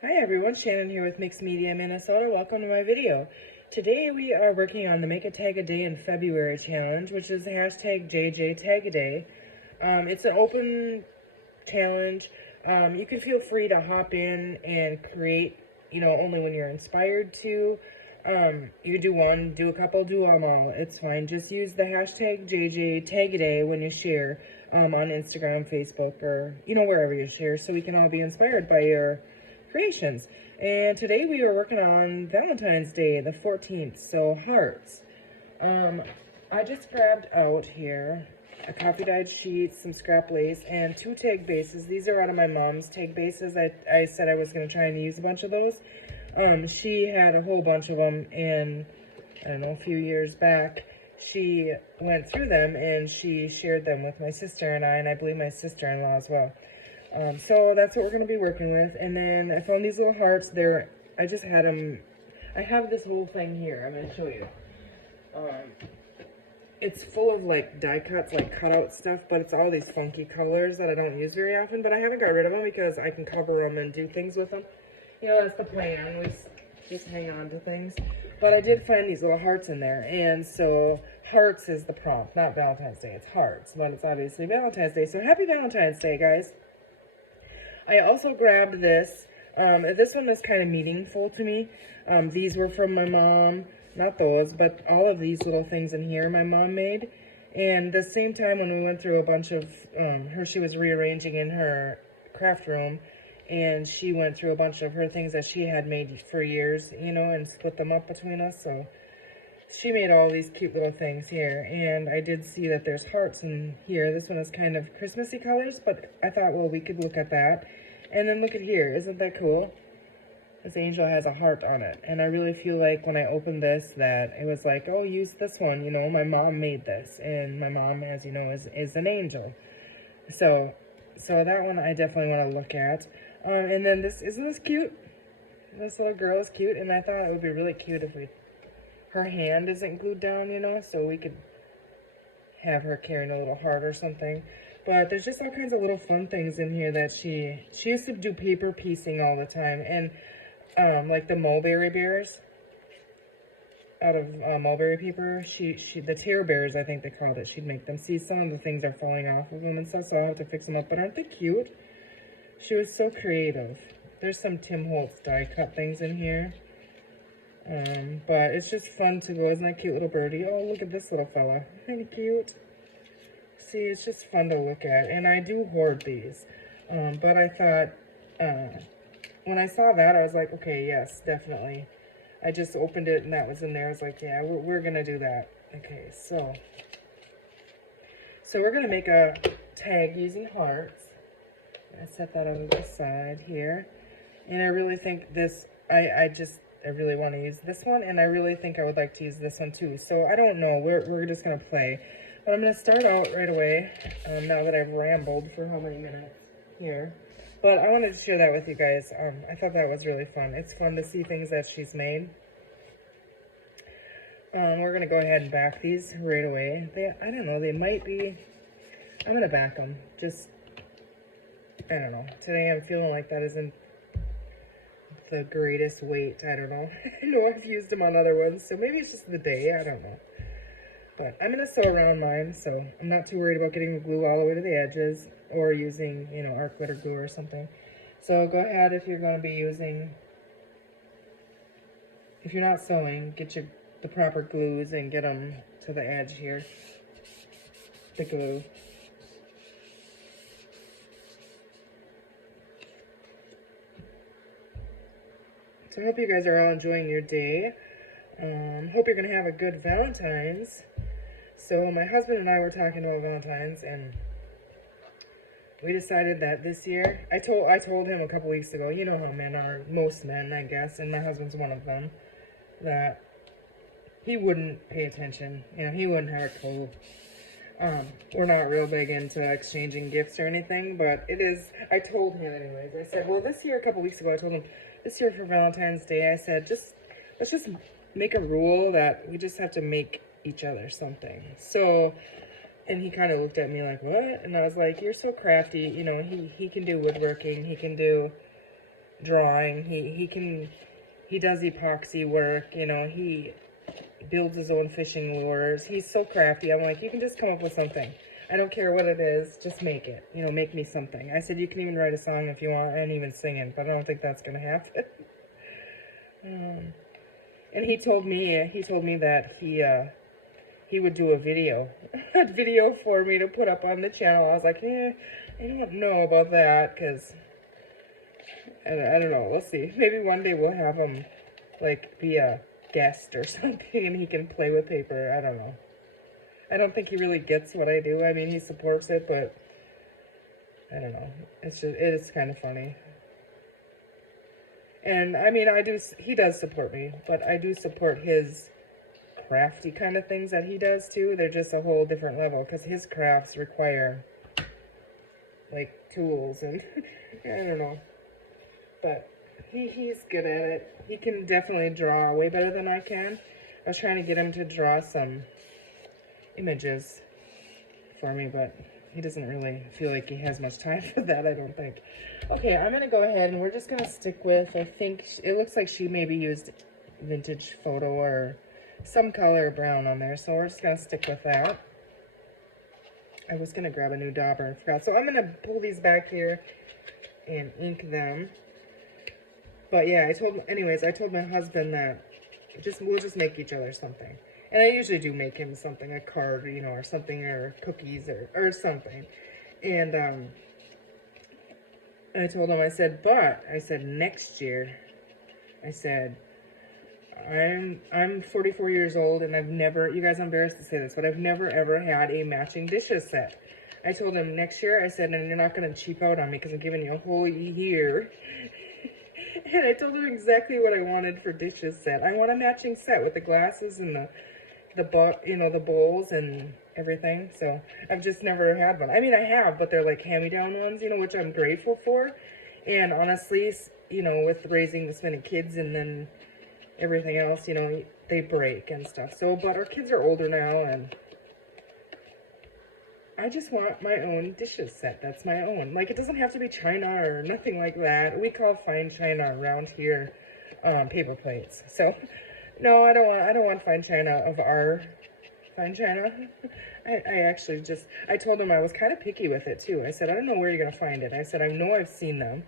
Hi everyone, Shannon here with Mixed Media Minnesota. Welcome to my video. Today we are working on the Make a Tag a Day in February challenge, which is the hashtag JJTagAday. It's an open challenge. You can feel free to hop in and create, only when you're inspired to. You can do one, do a couple, do them all. It's fine. Just use the hashtag JJTagAday when you share on Instagram, Facebook, or, wherever you share, so we can all be inspired by your creations. And today we are working on Valentine's Day, the 14th, so hearts. I just grabbed out here a coffee dyed sheet, some scrap lace, and 2 tag bases. These are out of my mom's tag bases. I said I was going to try and use a bunch of those. She had a whole bunch of them, and I don't know, a few years back, she went through them and she shared them with my sister and I believe my sister-in-law as well. So that's what we're going to be working with. And then I found these little hearts. I just had them. I have this whole thing here. I'm going to show you. It's full of like die cuts, like cutout stuff, but it's all these funky colors that I don't use very often. But I haven't got rid of them because I can cover them and do things with them. That's the plan. We just hang on to things. But I did find these little hearts in there. And so hearts is the prompt, not Valentine's Day. It's hearts, but it's obviously Valentine's Day. So happy Valentine's Day, guys. I also grabbed this. This one is kind of meaningful to me. These were from my mom. Not those, but all of these little things in here my mom made. And the same time when we went through a bunch of she was rearranging in her craft room. And she went through a bunch of her things that she had made for years, and split them up between us. So she made all these cute little things here. And I did see that there's hearts in here. This one is kind of Christmassy colors, but I thought, well, we could look at that. And then look at here. Isn't that cool? This angel has a heart on it. And I really feel like when I opened this that it was like, oh, use this one. My mom made this. And my mom, as you know, is an angel. So that one I definitely want to look at. And then isn't this cute? This little girl is cute. And I thought it would be really cute if her hand isn't glued down, so we could have her carrying a little heart or something. But there's just all kinds of little fun things in here that she used to do paper piecing all the time. And like the mulberry bears out of mulberry paper, the tear bears, I think they called it, she'd make them. See, some of the things are falling off of them and stuff, so I'll have to fix them up. But aren't they cute? She was so creative. There's some Tim Holtz die cut things in here. But it's just fun to go. Isn't that cute little birdie? Oh, look at this little fella. Isn't he cute? See, it's just fun to look at. And I do hoard these. But I thought, when I saw that, I was like, okay, yes, definitely. I just opened it and that was in there. I was like, yeah, we're going to do that. Okay, so we're going to make a tag using hearts. I set that over the side here. And I really think this, I really want to use this one. And I really think I would like to use this one too. So I don't know. We're just going to play. But I'm going to start out right away, now that I've rambled for how many minutes here. But I wanted to share that with you guys. I thought that was really fun. It's fun to see things that she's made. We're going to go ahead and back these right away. I don't know, they might be, I'm going to back them. Just, I don't know. Today I'm feeling like that isn't the greatest weight. I don't know. I know I've used them on other ones, so maybe it's just the day. I don't know. But I'm going to sew around mine, so I'm not too worried about getting the glue all the way to the edges or using, arc glitter glue or something. So go ahead if you're going to be using, if you're not sewing, get the proper glues and get them to the edge here, the glue. So I hope you guys are all enjoying your day. Hope you're going to have a good Valentine's. So my husband and I were talking about Valentine's, and we decided that this year, I told him a couple weeks ago, you know how men are, most men, I guess, and my husband's one of them, that he wouldn't pay attention. He wouldn't have a clue. We're not real big into exchanging gifts or anything, but it is, I told him anyways. I said, well, this year, a couple weeks ago, I told him, this year for Valentine's Day, I said, let's just make a rule that we just have to make each other something. So, and he kind of looked at me like, what? And I was like, you're so crafty. He can do woodworking. He can do drawing. He does epoxy work, you know, he builds his own fishing lures. He's so crafty. I'm like, you can just come up with something. I don't care what it is, just make it. You know, make me something. I said, you can even write a song if you want and even sing it, but I don't think that's going to happen. And he told me that he would do a video for me to put up on the channel. I was like, I don't know about that, because I don't know. We'll see. Maybe one day we'll have him, like, be a guest or something, and he can play with paper. I don't know. I don't think he really gets what I do. I mean, he supports it, but I don't know. It is kind of funny. And, I mean, he does support me, but I do support his crafty kind of things that he does, too. They're just a whole different level, because his crafts require, like, tools, and I don't know. But he's good at it. He can definitely draw way better than I can. I was trying to get him to draw some images for me, but he doesn't really feel like he has much time for that, I don't think. Okay, I'm going to go ahead and we're just going to stick with, I think, it looks like she maybe used vintage photo or some color brown on there, so we're just going to stick with that. I was going to grab a new dauber, I forgot. So I'm going to pull these back here and ink them. But yeah, I told my husband that we'll just make each other something. And I usually do make him something, a card, you know, or something, or cookies, or something. And I told him, I said, next year, I said, I'm 44 years old, and I've never, you guys, I'm embarrassed to say this, but I've never, ever had a matching dishes set. I told him, next year, I said, and you're not going to cheap out on me, because I'm giving you a whole year. And I told him exactly what I wanted for dishes set. I want a matching set with the glasses and the bowls and everything. So I've just never had one. I mean, I have, but they're like hand-me-down ones, you know, which I'm grateful for. And honestly, you know, with raising this many kids and then everything else, you know, they break and stuff. So, but our kids are older now, and I just want my own dishes set. That's my own. Like, it doesn't have to be china or nothing like that. We call fine china around here paper plates. So, no, I don't want fine china of our fine china. I told him I was kind of picky with it, too. I said, I don't know where you're going to find it. I said, I know I've seen them,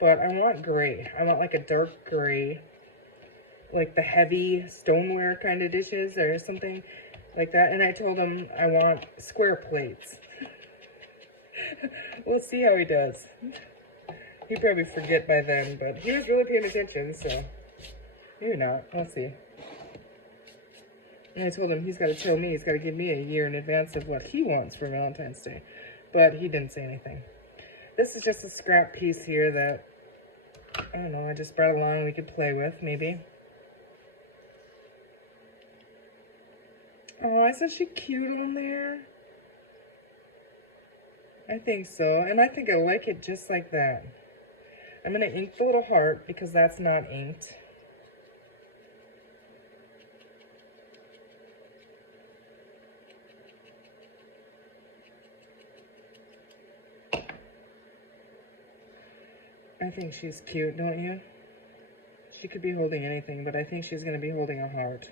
but I want gray. I want, like, a dark gray, like the heavy stoneware kind of dishes or something like that. And I told him I want square plates. We'll see how he does. He'd probably forget by then, but he was really paying attention, so maybe not. We'll see. And I told him he's got to tell me, he's got to give me a year in advance of what he wants for Valentine's Day. But he didn't say anything. This is just a scrap piece here that, I don't know, I just brought along we could play with, maybe. Oh, isn't she cute on there? I think so, and I think I like it just like that. I'm going to ink the little heart because that's not inked. I think she's cute, don't you? She could be holding anything, but I think she's going to be holding a heart.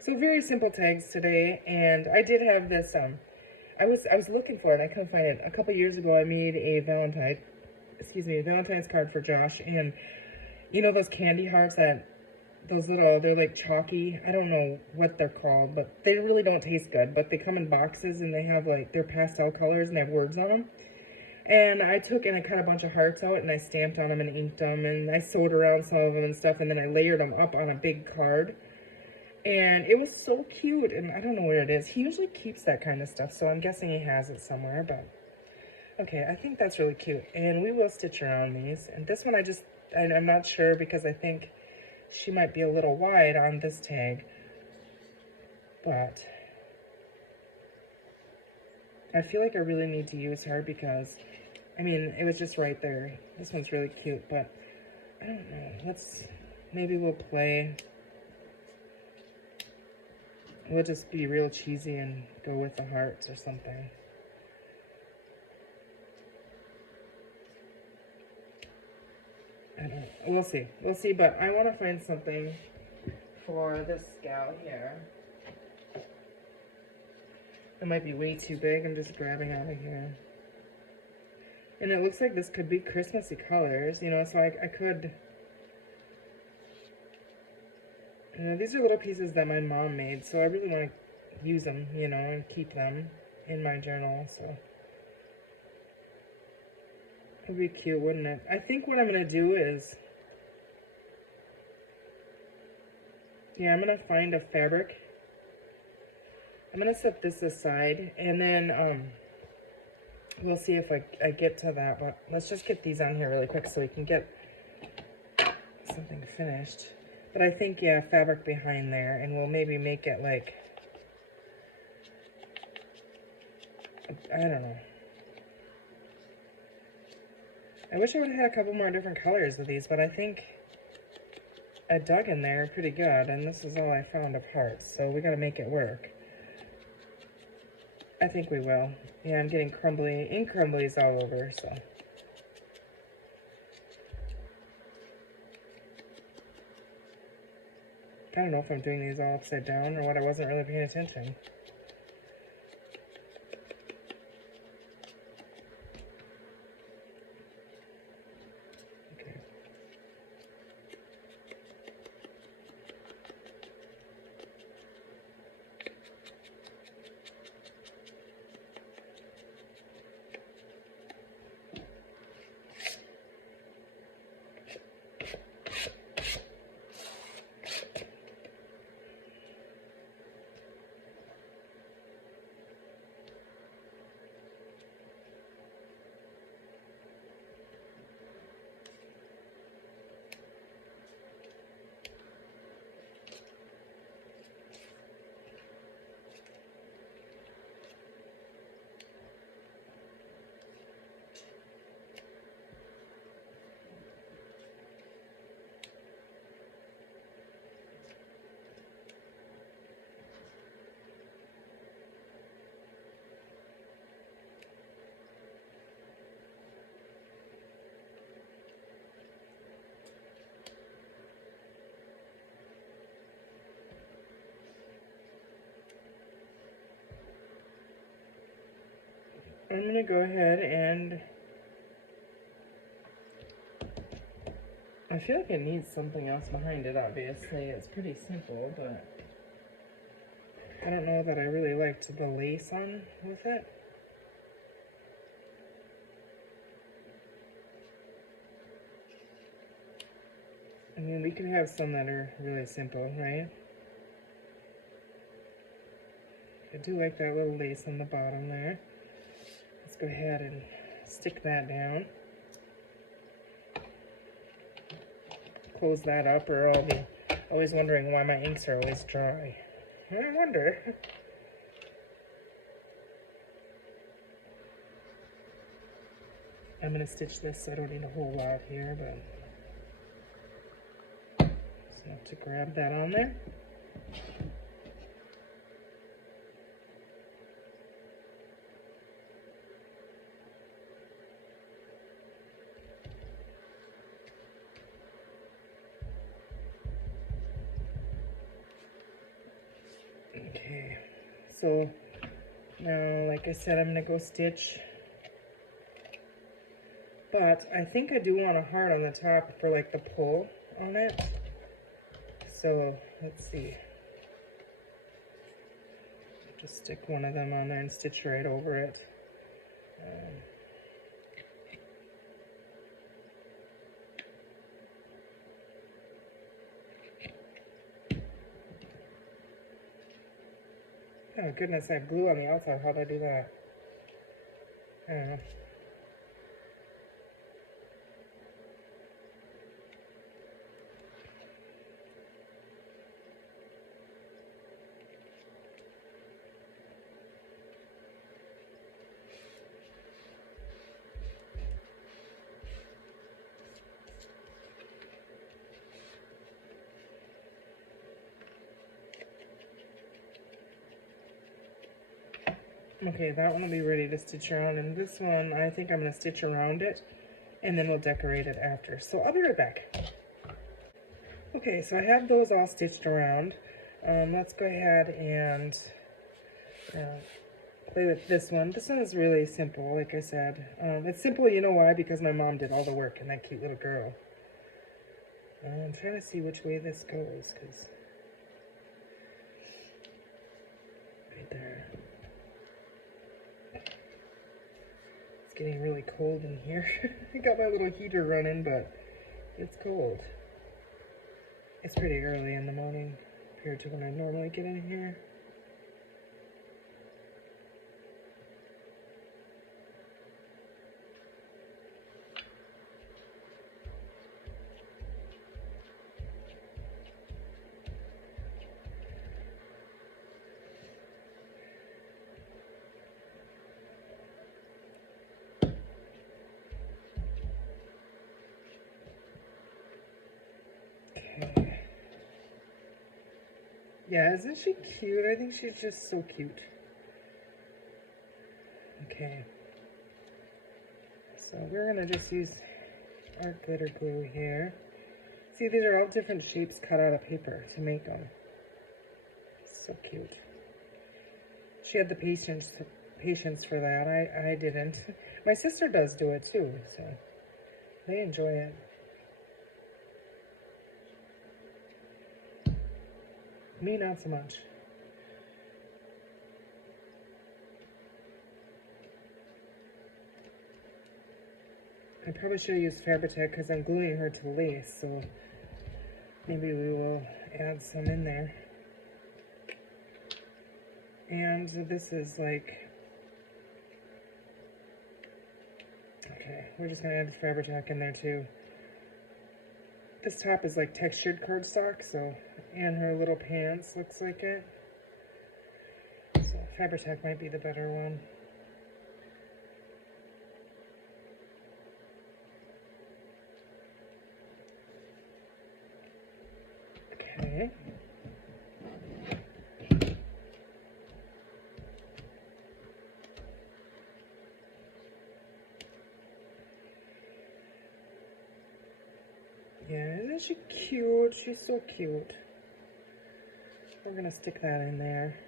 So very simple tags today, and I did have this, I was looking for it, I couldn't find it. A couple years ago, I made a Valentine's card for Josh, and you know those candy hearts that, they're like chalky, I don't know what they're called, but they really don't taste good, but they come in boxes, and they have like, they're pastel colors, and they have words on them. And I took and I cut a bunch of hearts out, and I stamped on them and inked them, and I sewed around some of them and stuff, and then I layered them up on a big card. And it was so cute, and I don't know where it is. He usually keeps that kind of stuff, so I'm guessing he has it somewhere, but okay, I think that's really cute. And we will stitch around these. And this one I'm not sure because I think she might be a little wide on this tag, but I feel like I really need to use her because, I mean, it was just right there. This one's really cute, but I don't know. Maybe we'll play. We'll just be real cheesy and go with the hearts or something. don't know. We'll see. We'll see, but I want to find something for this gal here. It might be way too big. I'm just grabbing out of here. And it looks like this could be Christmassy colors, you know, so I could... You know, these are little pieces that my mom made, so I really want to use them, you know, and keep them in my journal, so... It'd be cute, wouldn't it? I think what I'm going to do is... Yeah, I'm going to find a fabric. I'm going to set this aside, and then, we'll see if I get to that, but let's just get these on here really quick so we can get something finished. But I think, yeah, fabric behind there, and we'll maybe make it like, I don't know. I wish I would have had a couple more different colors of these, but I think I dug in there pretty good, and this is all I found of hearts, so we gotta make it work. I think we will. Yeah, I'm getting crumbly, ink crumblies all over, so. I don't know if I'm doing these all upside down or what, I wasn't really paying attention. I'm going to go ahead and I feel like it needs something else behind it, obviously. It's pretty simple, but I don't know that I really liked the lace on with it. I mean, we can have some that are really simple, right? I do like that little lace on the bottom there. Let's go ahead and stick that down. Close that up, or I'll be always wondering why my inks are always dry. I wonder. I'm going to stitch this, so I don't need a whole lot here, but just have to grab that on there. Okay, so now, like I said, I'm going to go stitch. But I think I do want a heart on the top for like the pull on it. So let's see. Just stick one of them on there and stitch right over it. Oh goodness, I have glue on the outside. How'd I do that? I don't know. Okay, that one will be ready to stitch around, and this one, I think I'm going to stitch around it and then we'll decorate it after. So I'll be right back. Okay, so I have those all stitched around. Let's go ahead and play with this one. This one is really simple, like I said. It's simple, you know why? Because my mom did all the work and that cute little girl. I'm trying to see which way this goes, because right there. It's getting really cold in here. I got my little heater running, but it's cold. It's pretty early in the morning compared to when I normally get in here. Okay. Yeah, isn't she cute? I think she's just so cute. Okay. So we're gonna just use our glitter glue here. See, these are all different shapes cut out of paper to make them. So cute. She had the patience for that. I didn't. My sister does do it too, so they enjoy it. Me, not so much. I probably should have used Fabri-Tac because I'm gluing her to the lace, so maybe we will add some in there. And this is like, okay, we're just gonna add Fabri-Tac in there too. This top is like textured cardstock, so, and her little pants looks like it. So Fabri-Tac might be the better one. Okay. Yeah, isn't she cute? She's so cute. We're gonna stick that in there.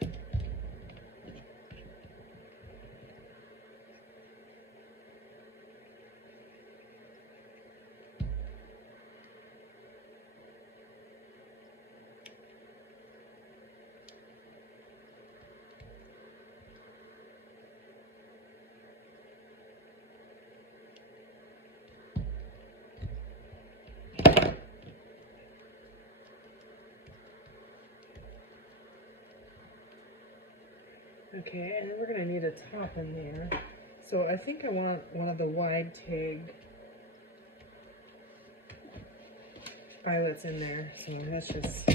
Okay, and then we're gonna need a top in there. So I think I want one of the wide tag eyelets in there. So let's just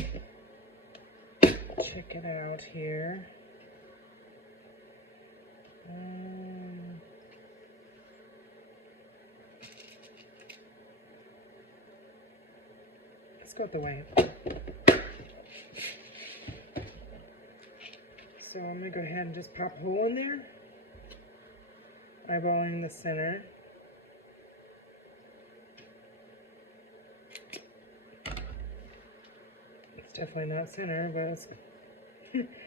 check it out here. Let's go with the white. So I'm gonna go ahead and just pop a hole in there, eyeballing the center. It's definitely not center, but it's,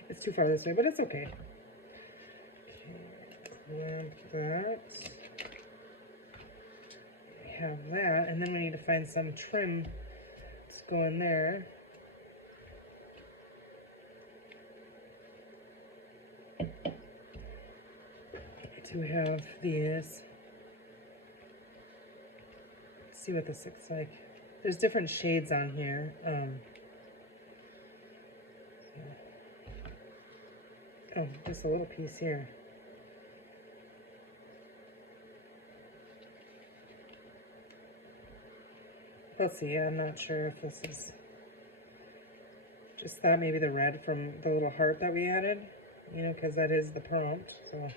it's too far this way, but it's okay. Okay, clamp that. We have that, and then we need to find some trim to go in there. We have these. Let's see what this looks like. There's different shades on here. Oh, just a little piece here. Let's see, I'm not sure if this is just that, maybe the red from the little heart that we added, you know, because that is the prompt. So.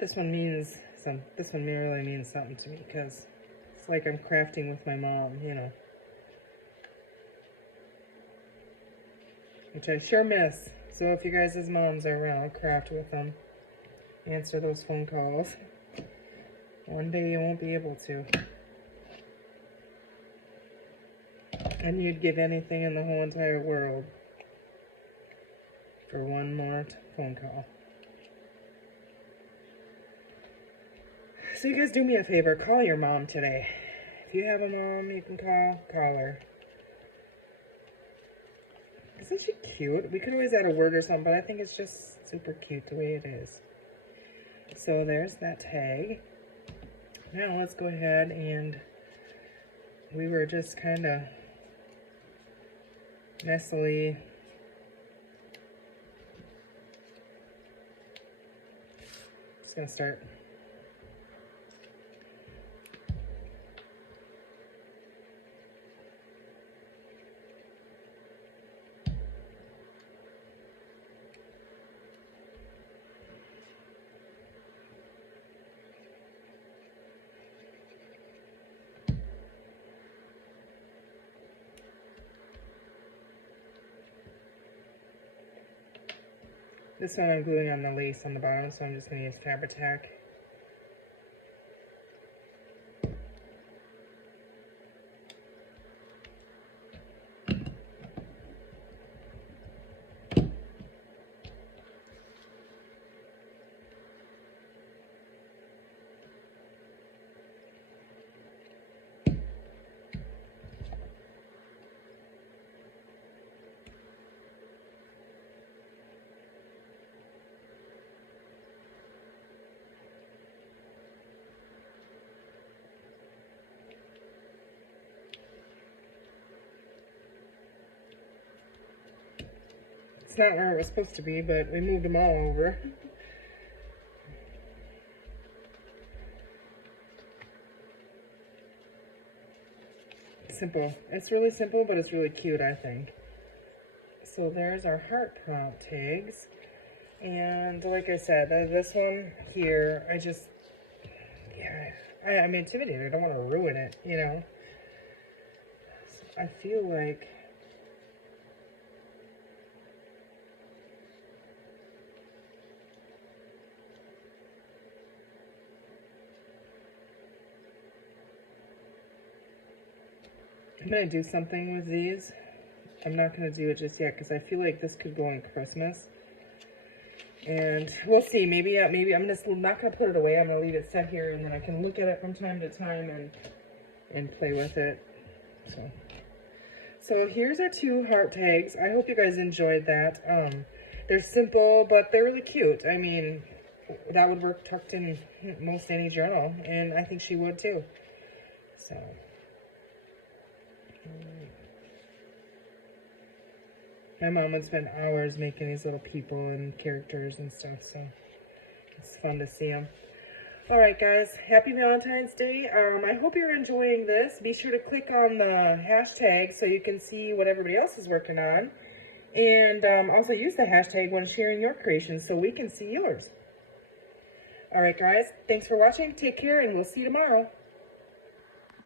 This one really means something to me because it's like I'm crafting with my mom, you know. Which I sure miss So if you guys' moms are around, craft with them. Answer those phone calls. One day you won't be able to. And you'd give anything in the whole entire world for one more phone call. So you guys do me a favor, call your mom today. If you have a mom you can call her. Isn't she cute? We could always add a word or something, but I think it's just super cute the way it is. So there's that tag. Now let's go ahead and we were just kind of messily just gonna start. This one I'm gluing on the lace on the bottom, so I'm just going to use Fabri-Tac. It's not where it was supposed to be, but we moved them all over. Simple. It's really simple, but it's really cute, I think. So there's our heart prompt tags. And like I said, this one here, I'm intimidated. I don't want to ruin it, you know. So I feel like I'm going to do something with these. I'm not going to do it just yet because I feel like this could go on Christmas. And we'll see. Maybe I'm just not going to put it away. I'm going to leave it set here and then I can look at it from time to time and play with it. So here's our 2 heart tags. I hope you guys enjoyed that. They're simple, but they're really cute. I mean, that would work tucked in most any journal, and I think she would too. So my mom would spend hours making these little people and characters and stuff, so it's fun to see them. Alright guys, happy Valentine's Day. I hope you're enjoying this. Be sure to click on the hashtag so you can see what everybody else is working on. And also use the hashtag when sharing your creations so we can see yours. Alright guys, thanks for watching. Take care and we'll see you tomorrow.